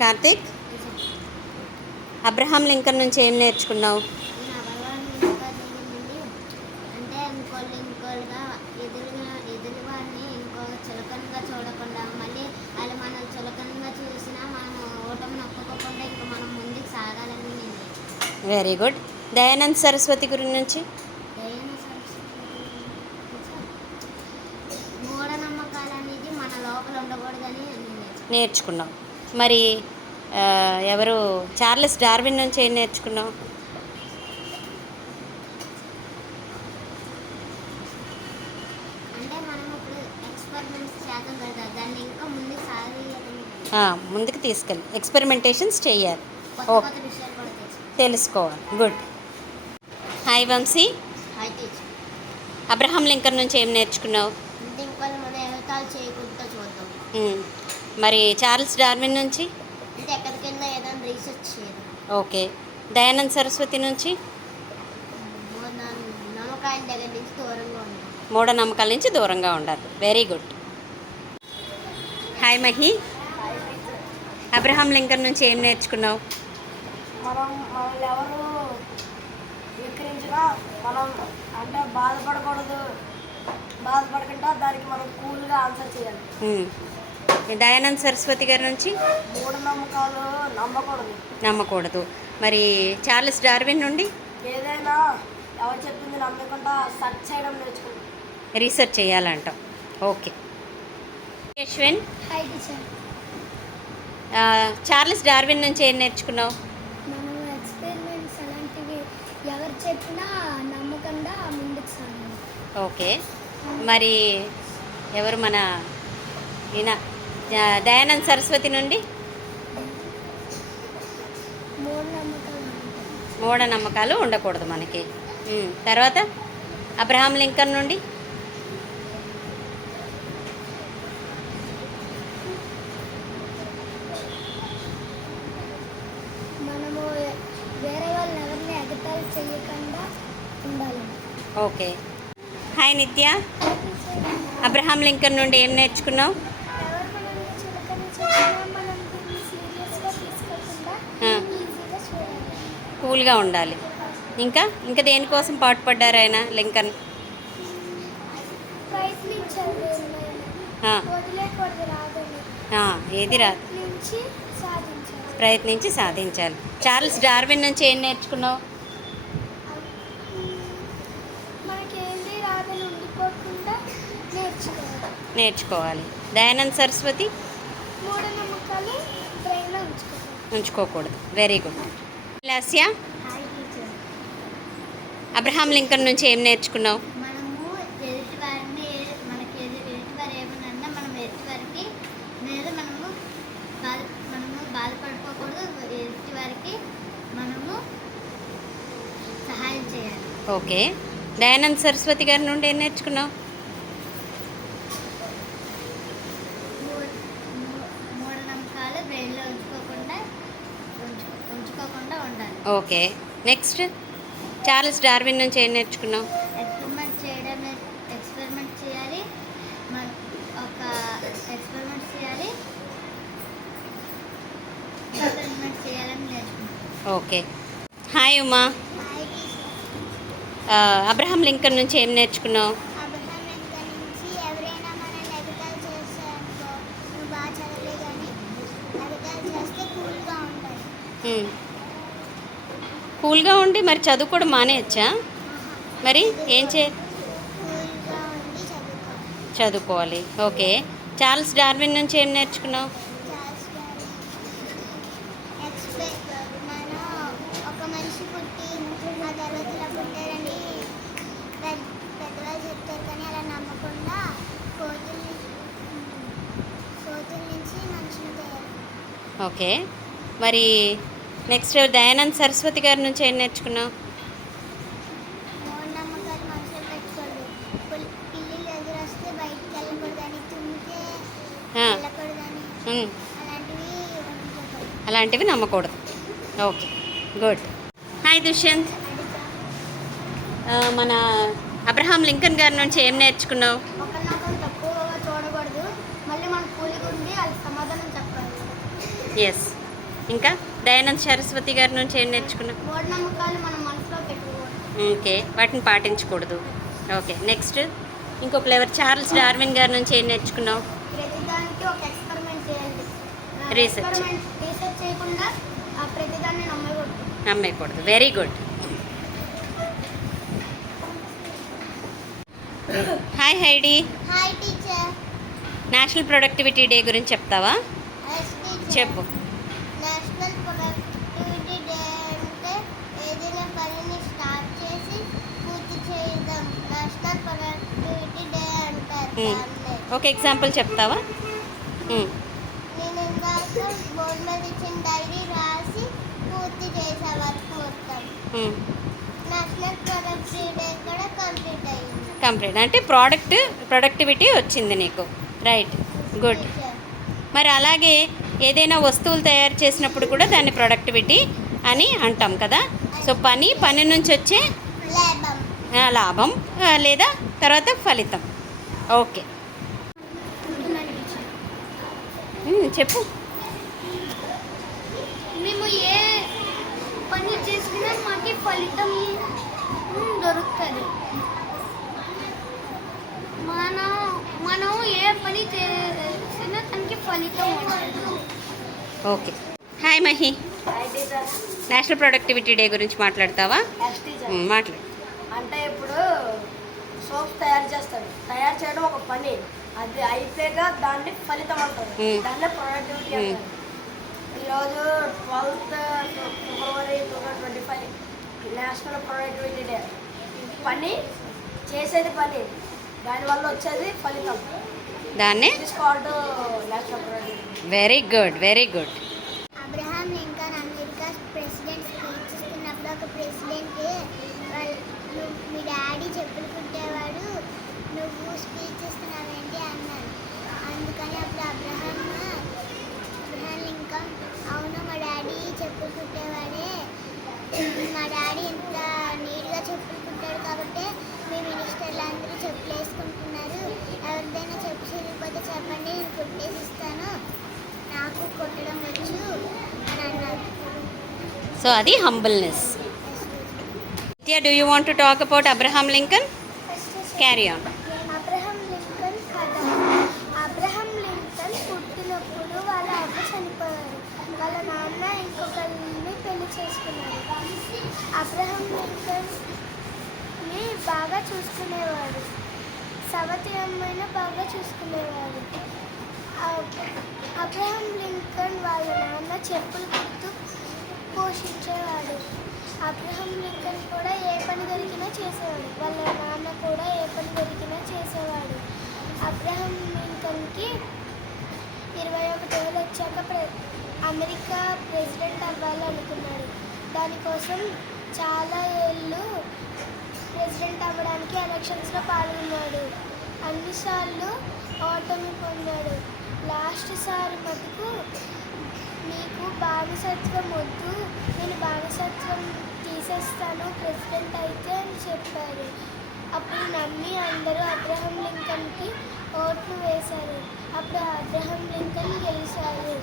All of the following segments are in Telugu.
కార్తీక్, అబ్రహాం లింకన్ నుంచి ఏం నేర్చుకున్నావు? అంటే ఇంకోళ్ళుగా ఎదురువాడిని ఇంకో చులకనగా చూడకుండా మళ్ళీ వాళ్ళు మనం చులకనగా చూసినా మనం ఓటమి నొక్కకుండా ఇంకా మనం ముందుకు సాగాలని. Very good. దయానంద్ సరస్వతి గురించి మూఢనమ్మకాలు అనేది మన లోపల ఉండకూడదని నేర్చుకున్నావు. మరి ఎవరు చార్లెస్ డార్విన్ నుంచి ఏం నేర్చుకున్నావు? అంటే మనం ఇప్పుడు ఎక్స్పెరిమెంట్స్ చేద్దాం కదా, దాన్ని ఇంకా ముందుకు తీసుకెళ్ళి ఎక్స్పెరిమెంటేషన్స్ చేయాలి. కొత్త విషయాలు కూడా తెలుసుకోవాలి. Good. Hi Vamsi, Abraham Lincoln నుంచి ఏం నేర్చుకున్నావు? అంటే ఇంకా మనం ఎగతాళి చేయకుండా చూద్దాం. మరి చార్లెస్ డార్విన్ నుంచి అంటే ఎక్కడికైనా ఏదైనా రీసెర్చ్ చేయాలి. ఓకే. దయానంద్ సరస్వతి నుంచి నమ్మకాల దగ్గర నుంచి దూరంగా ఉండాలి. మూఢనమ్మకాల నుంచి దూరంగా ఉండాలి. Very good. Hi Mahi, Abraham Lincoln నుంచి ఏం నేర్చుకున్నావు? మనల్ని ఎవరు వికరించినా మనం అంటే బాధపడకుండా దానికి మనం కూల్గా ఆన్సర్ చేయాలి. దయానంద్ సరస్వతి గారి నుంచి మూఢనమ్మకాలు నమ్మకూడదు. మరి చార్లెస్ డార్విన్ నుండి ఏదైనా ఎవరు చెప్పింది నమ్మకుండా సర్చ్ చేయడం నేర్చుకుంటాం. రీసెర్చ్ చేయాలంటాం. ఓకే. యశ్విన్, చార్లెస్ డార్విన్ నుంచి ఏం నేర్చుకున్నావు? మనం ఎక్స్పెరిమెంట్స్ అలాంటివి ఎవరు చెప్పినా నమ్మకుండా ముందుకు సాగాలి. ఓకే. మరి ఎవరు మన ఈయన దయానంద్ సరస్వతి నుండి మూఢనమ్మకాలు ఉండకూడదు మనకి. తర్వాత అబ్రహాం లింకన్ నుండి మనము వేరే వాళ్ళని ఎవరిని ఎగతాళి చేయకుండా ఉండాలి. ఓకే. హాయ్ నిత్య, అబ్రహాం లింకన్ నుండి ఏం నేర్చుకున్నావు? కూల్గా ఉండాలి. ఇంకా దేనికోసం పాటుపడ్డారు ఆయన లింకన్? ఏది రాదు, ప్రయత్నించి సాధించాలి. చార్లెస్ డార్విన్ నుంచి ఏం నేర్చుకున్నావు? నేర్చుకోవాలి. దయానంద్ సరస్వతి ఉంచుకోకూడదు. Very good. Lasya, Abraham Lincoln నుంచి ఏం నేర్చుకున్నావు? మనము ఎదుటివారిని మనకి ఎదుటివారు ఏమన్నా మనం ఎదుటివారికి మీద మనము బాధపడిపోకూడదు. ఎదుటివారికి మనము సహాయం చేయాలి. ఓకే. దయానంద్ సరస్వతి గారి నుండి ఏం నేర్చుకున్నావు? మూఢనమ్మకాలు బ్రెయిన్లో ఉంచుకోకుండా ఉండాలి. ఓకే. నెక్స్ట్ చార్లెస్ డార్విన్ నుంచి ఏం నేర్చుకున్నావు? ఎక్స్పెరిమెంట్ చేయాలి. ఎక్స్పెరిమెంట్ చేయాలని నేర్చుకున్నాను. Okay. Hi Uma, Abraham Lincoln నుంచి ఏం నేర్చుకున్నావు? అబ్రహాం లింకన్ నుంచి ఎవరైనా మనల్ని ఎగతాళి చేస్తారనుకో, నువ్వు బాగా చదవలేదని ఎగతాళి చేస్తే కూల్గా ఉండాలి. కూల్గా ఉండి మరి చదువుకోవడం మానేయచ్చా? మరి ఏం చదువుకోవాలి. ఓకే. చార్లెస్ డార్విన్ నుంచి ఏం నేర్చుకున్నావు? మనం ఒక మనిషి పుట్టి ఆ తర్వాత ఇలా పుట్టారని పెద్దవాళ్ళు చెప్తారు, కానీ అలా నమ్మకుండా కోతుల నుంచి మనుషులు తయారు. ఓకే. మరి నెక్స్ట్ దయానంద్ సరస్వతి గారి నుంచి ఏం నేర్చుకున్నావు? మూఢనమ్మకాలు మనసులో పెట్టుకోండి. పిల్లిలు ఎదురొస్తే బయటికి వెళ్ళకూడదని, తుమ్మితే వెళ్ళకూడదని, అలాంటివి నమ్మకూడదు. Okay, good. హాయ్ దుష్యంత్, మన అబ్రహాం లింకన్ గారి నుంచి ఏం నేర్చుకున్నావు? ఒకరినొకరు తక్కువగా చూడకూడదు, మళ్ళీ మన కూలిగా ఉండి వాళ్ళకి సమాధానం చెప్పాలి. ఎస్, ఇంకా దయానంద్ సరస్వతి గారి నుంచి ఏం నేర్చుకున్నావు? మూఢనమ్మకాలు మన మనసులో పెట్టుకోవడం. ఓకే, వాటిని పాటించకూడదు. ఓకే, నెక్స్ట్ ఇంకొక ఎవరు? చార్ల్స్ డార్విన్ గారి నుంచి ఏం నేర్చుకున్నావు? ప్రతిదానికి ఒక ఎక్స్పెరిమెంట్ చేయాలి. రీసెర్చ్ రీసెర్చ్ చేయకుండా ప్రతిదాన్ని నమ్మకూడదు. Very good. Hi Heidi. Hi teacher. National productivity day గురించి చెప్తావా? చెప్పు. నేషనల్ ప్రొడక్టివిటీ డే అంటే ఏదైనా పనిని స్టార్ట్ చేసి పూర్తి చేయడం నేషనల్ ప్రొడక్టివిటీ డే అంటారు. ఒక ఎగ్జాంపుల్ చెప్తావా? నేను ఇందాక బోర్డు మీద ఇచ్చిన డైరీ రాసి పూర్తి చేసే వర్క్ మొత్తం. నేషనల్ ప్రొడక్టివిటీ డే కూడా కంప్లీట్ అయ్యింది. కంప్లీట్ అంటే ప్రొడక్టివిటీ వచ్చింది నీకు. Right, good. మరి అలాగే ఏదైనా వస్తువులు తయారు చేసినప్పుడు కూడా దాన్ని ప్రొడక్టివిటీ అని అంటాం కదా. సో పని నుంచి వచ్చే లాభం లేదా తర్వాత ఫలితం. ఓకే, చెప్పు. మేము ఏ పని చేసినా మాకు ఫలితం దొరుకుతుంది. మనం ఏ పని చేసినా దానికి ఫలితం ఉంటుంది. Okay. Hi Mahi. National productivity day గురించి మాట్లాడతావా? మాట్లాడు. అంటే ఇప్పుడు సోప్స్ తయారు చేస్తారు. తయారు చేయడం ఒక పని, అది అయిపోయాక దాన్ని ఫలితం అంటారు. దాన్నే ప్రొడక్టివిటీ అంటారు. ఈరోజు 12th February 2025 national productivity day. పని చేసేది పని, దానివల్ల వచ్చేది ఫలితం, దాన్నే called national productivity. Very good, very good. Abraham Lincoln America president speech ఇస్తున్నప్పుడు ఒక ప్రెసిడెంట్ మీ డాడీ చెప్పులు కుట్టేవాడు, నువ్వు స్పీచ్ ఇస్తున్నావేంటి అన్నాడు. అందుకని అప్పుడు అబ్రహాం లింకన్, అవును మా డాడీ చెప్పులు కుట్టేవాడే, మా డాడీ ఇంత నీట్గా చెప్పులు కుట్టాడు కాబట్టి మీ మినిస్టర్లు అందరూ చెప్పులు వేసుకుంటున్నారు, ఎవరిదైనా చెప్పు చిరిగిపోతే చెప్పండి, నేను కుట్టేసి ఇస్తాను, నాకు కొట్టడం వచ్చు అని అన్నారు. సో అది humbleness. Do you want to talk about Abraham Lincoln? Carry on. Abraham Lincoln కథ. అబ్రహాం లింకన్ పుట్టినప్పుడు వాళ్ళ అవ్వ చనిపోయారు. వాళ్ళ నాన్న ఇంకొకరిని పెళ్లి చేసుకున్నారు. అబ్రహాం లింకన్ని బాగా చూసుకునేవాడు. సవతి అమ్మాయిని బాగా చూసుకునేవాడు. అబ్రహాం లింకన్ వాళ్ళ నాన్న చెప్పులు కుడుతూ పోషించేవాడు. అబ్రహాం లింకన్ కూడా ఏ పని దొరికినా చేసేవాడు. వాళ్ళ నాన్న కూడా ఏ పని దొరికినా చేసేవాడు. అబ్రహాం లింకన్కి 21 ఏళ్ళు వచ్చాక అమెరికా ప్రెసిడెంట్ అవ్వాలనుకున్నాడు. దానికోసం చాలా ఏళ్ళు ప్రెసిడెంట్ అవ్వడానికి ఎలక్షన్స్లో పాల్గొన్నాడు. అన్నిసార్లు ఓటమి పొందాడు. లాస్ట్ సారి మటుకు నీకు బానిసత్వం వద్దు, నేను బానిసత్వం తీసేస్తాను ప్రెసిడెంట్ అయితే అని చెప్పారు. అప్పుడు నమ్మి అందరూ అబ్రహాం లింకన్కి ఓట్లు వేశారు. అప్పుడు అబ్రహాం లింకన్ గెలిచారు.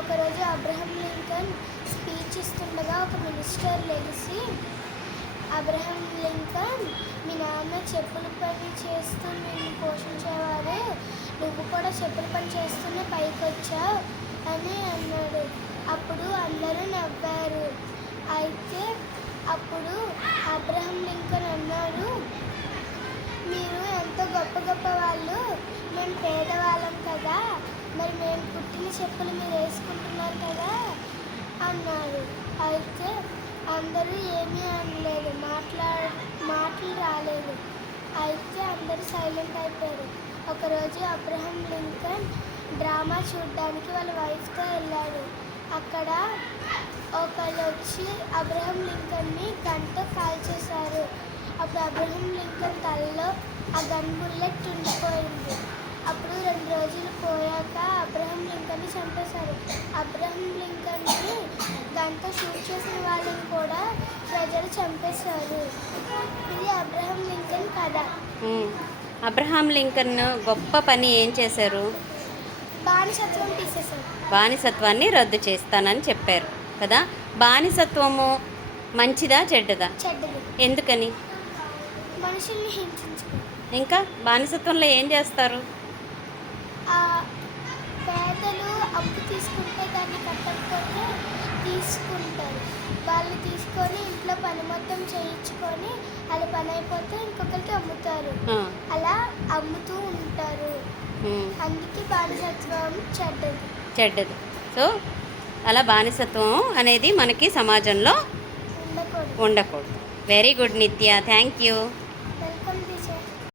ఒకరోజు అబ్రహాం లింకన్ స్పీచ్ ఇస్తుండగా ఒక మినిస్టర్ లెగిసి, అబ్రహాం లింకన్, మీ నాన్న చెప్పుల పని చేస్తూ నిన్ను పోషించేవారు, నువ్వు కూడా చెప్పుల పని చేస్తూనే పైకి వచ్చావు అని అన్నాడు. అప్పుడు అందరూ నవ్వారు. అయితే అప్పుడు అబ్రహాం లింకన్ అన్నాడు, మీరు ఎంతో గొప్ప గొప్ప వాళ్ళు, మేము పేదవాళ్ళం కదా, మరి మేము పుట్టిన చెప్పులు మీరు వేసుకుంటున్నారు కదా అన్నాడు. అయితే అందరూ ఏమీ అనలేదు, మాటలు రాలేదు. అయితే అందరూ సైలెంట్ అయిపోయారు. ఒకరోజు అబ్రహాం లింకన్ డ్రామా చూడడానికి వాళ్ళ వైఫ్తో వెళ్ళాడు. అక్కడ ఒకళ్ళు వచ్చి అబ్రహాం లింకన్ని గన్తో కాల్ చేశారు. అప్పుడు అబ్రహాం లింకన్ తలలో ఆ గన్ బుల్లెట్ ఉండిపోయింది. అప్పుడు 2 రోజులు పోయాక అబ్రహాం లింకన్ని చంపేశారు. అబ్రహాం లింకన్ని గన్తో షూట్ చేసిన వాళ్ళని కూడా ప్రజలు చంపేశారు. ఇది అబ్రహాం లింకన్ కథ. అబ్రహాం లింకన్ గొప్ప పని ఏం చేశారు? బానిసత్వం తీసేసారు. బానిసత్వాన్ని రద్దు చేస్తానని చెప్పారు కదా. బానిసత్వము మంచిదా చెడ్డదా? చెడ్డది. ఎందుకని? మనుషుల్ని హింసించుకుంటారు. ఇంకా బానిసత్వంలో ఏం చేస్తారు? పేదలు అప్పు తీసుకుంటే దాన్ని కట్టకపోతే తీసుకుంటారు. వాళ్ళు తీసుకొని ఇంట్లో పని మొత్తం చేయించుకొని వాళ్ళ పని అయిపోతే ఇంకొకరికి అమ్ముతారు. ఆ, అలా అమ్ముతూ ఉంటారు. ఉమ్, అందుకే బానిసత్వం చెడ్డది. చెడ్డది. సో అలా బానిసత్వం అనేది మనకి సమాజంలో ఉండకూడదు. ఉండకూడదు. వెరీ గుడ్ నిత్య, థ్యాంక్ యూ.